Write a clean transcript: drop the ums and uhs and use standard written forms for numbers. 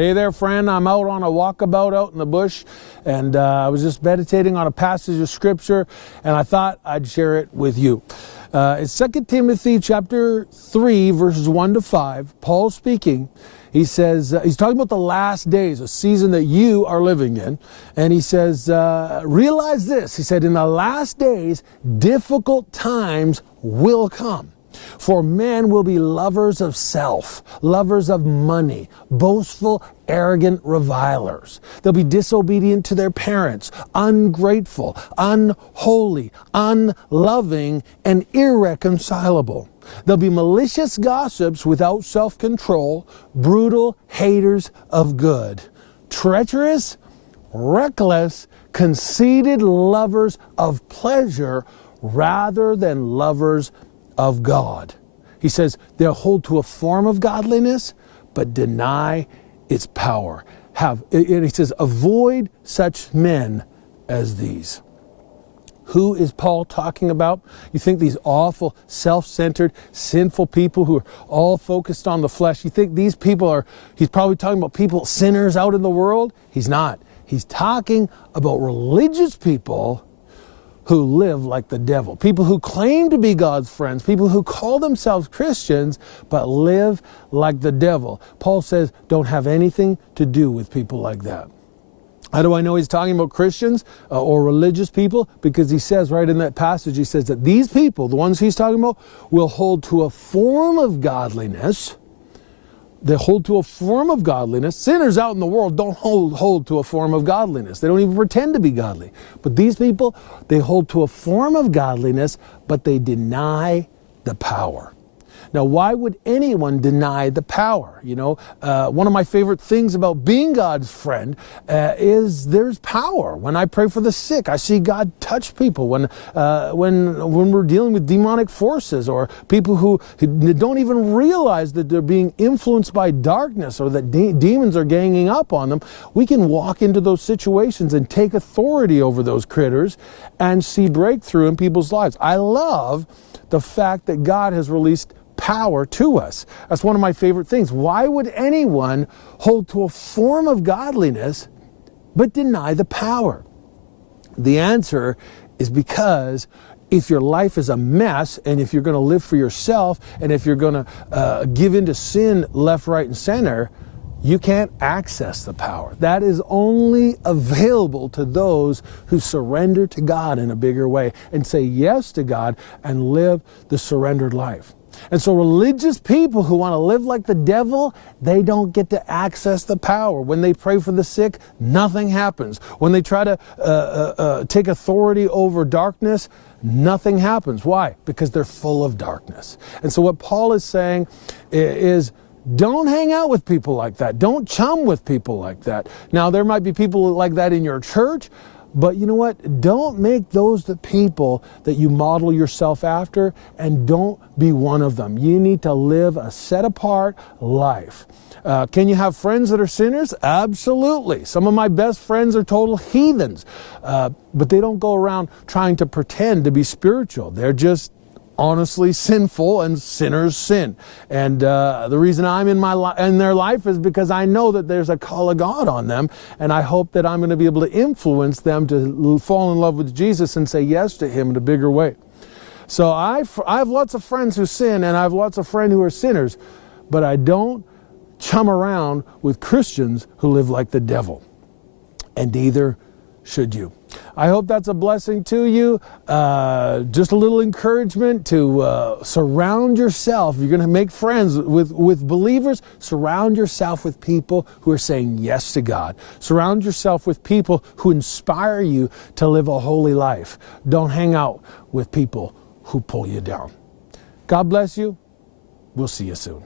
Hey there, friend. I'm out on a walkabout out in the bush, and I was just meditating on a passage of Scripture, and I thought I'd share it with you. It's 2 Timothy chapter 3, verses 1 to 5. Paul speaking. He says, he's talking about the last days, a season that you are living in. And he says, realize this. He said, in the last days, difficult times will come. For men will be lovers of self, lovers of money, boastful, arrogant revilers. They'll be disobedient to their parents, ungrateful, unholy, unloving, and irreconcilable. They'll be malicious gossips without self-control, brutal haters of good, treacherous, reckless, conceited lovers of pleasure rather than lovers of God. He says they'll hold to a form of godliness but deny its power. He says avoid such men as these. Who is Paul talking about? You think these awful, self-centered, sinful people who are all focused on the flesh, you think these people are, he's probably talking about people, sinners out in the world? He's not. He's talking about religious people who live like the devil. People who claim to be God's friends, people who call themselves Christians, but live like the devil. Paul says, don't have anything to do with people like that. How do I know he's talking about Christians or religious people? Because he says right in that passage, he says that these people, the ones he's talking about, will hold to a form of godliness. They hold to a form of godliness. Sinners out in the world don't hold to a form of godliness. They don't even pretend to be godly. But these people, they hold to a form of godliness, but they deny the power. Now, why would anyone deny the power? You know, one of my favorite things about being God's friend is there's power. When I pray for the sick, I see God touch people. When we're dealing with demonic forces or people who don't even realize that they're being influenced by darkness or that demons are ganging up on them, we can walk into those situations and take authority over those critters and see breakthrough in people's lives. I love the fact that God has released power to us. That's one of my favorite things. Why would anyone hold to a form of godliness but deny the power? The answer is because if your life is a mess and if you're going to live for yourself and if you're going to give into sin left, right, and center, you can't access the power. That is only available to those who surrender to God in a bigger way and say yes to God and live the surrendered life. And so religious people who want to live like the devil, they don't get to access the power. When they pray for the sick, nothing happens. When they try to take authority over darkness, nothing happens. Why? Because they're full of darkness. And so what Paul is saying is, don't hang out with people like that. Don't chum with people like that. Now, there might be people like that in your church, but you know what? Don't make those the people that you model yourself after, and don't be one of them. You need to live a set-apart life. Can you have friends that are sinners? Absolutely. Some of my best friends are total heathens, but they don't go around trying to pretend to be spiritual. They're just honestly sinful, and sinners sin. And the reason I'm in their life is because I know that there's a call of God on them, and I hope that I'm going to be able to influence them to fall in love with Jesus and say yes to Him in a bigger way. So I have lots of friends who sin, and I have lots of friends who are sinners, but I don't chum around with Christians who live like the devil. And neither should you. I hope that's a blessing to you. Just a little encouragement to surround yourself. You're going to make friends with believers. Surround yourself with people who are saying yes to God. Surround yourself with people who inspire you to live a holy life. Don't hang out with people who pull you down. God bless you. We'll see you soon.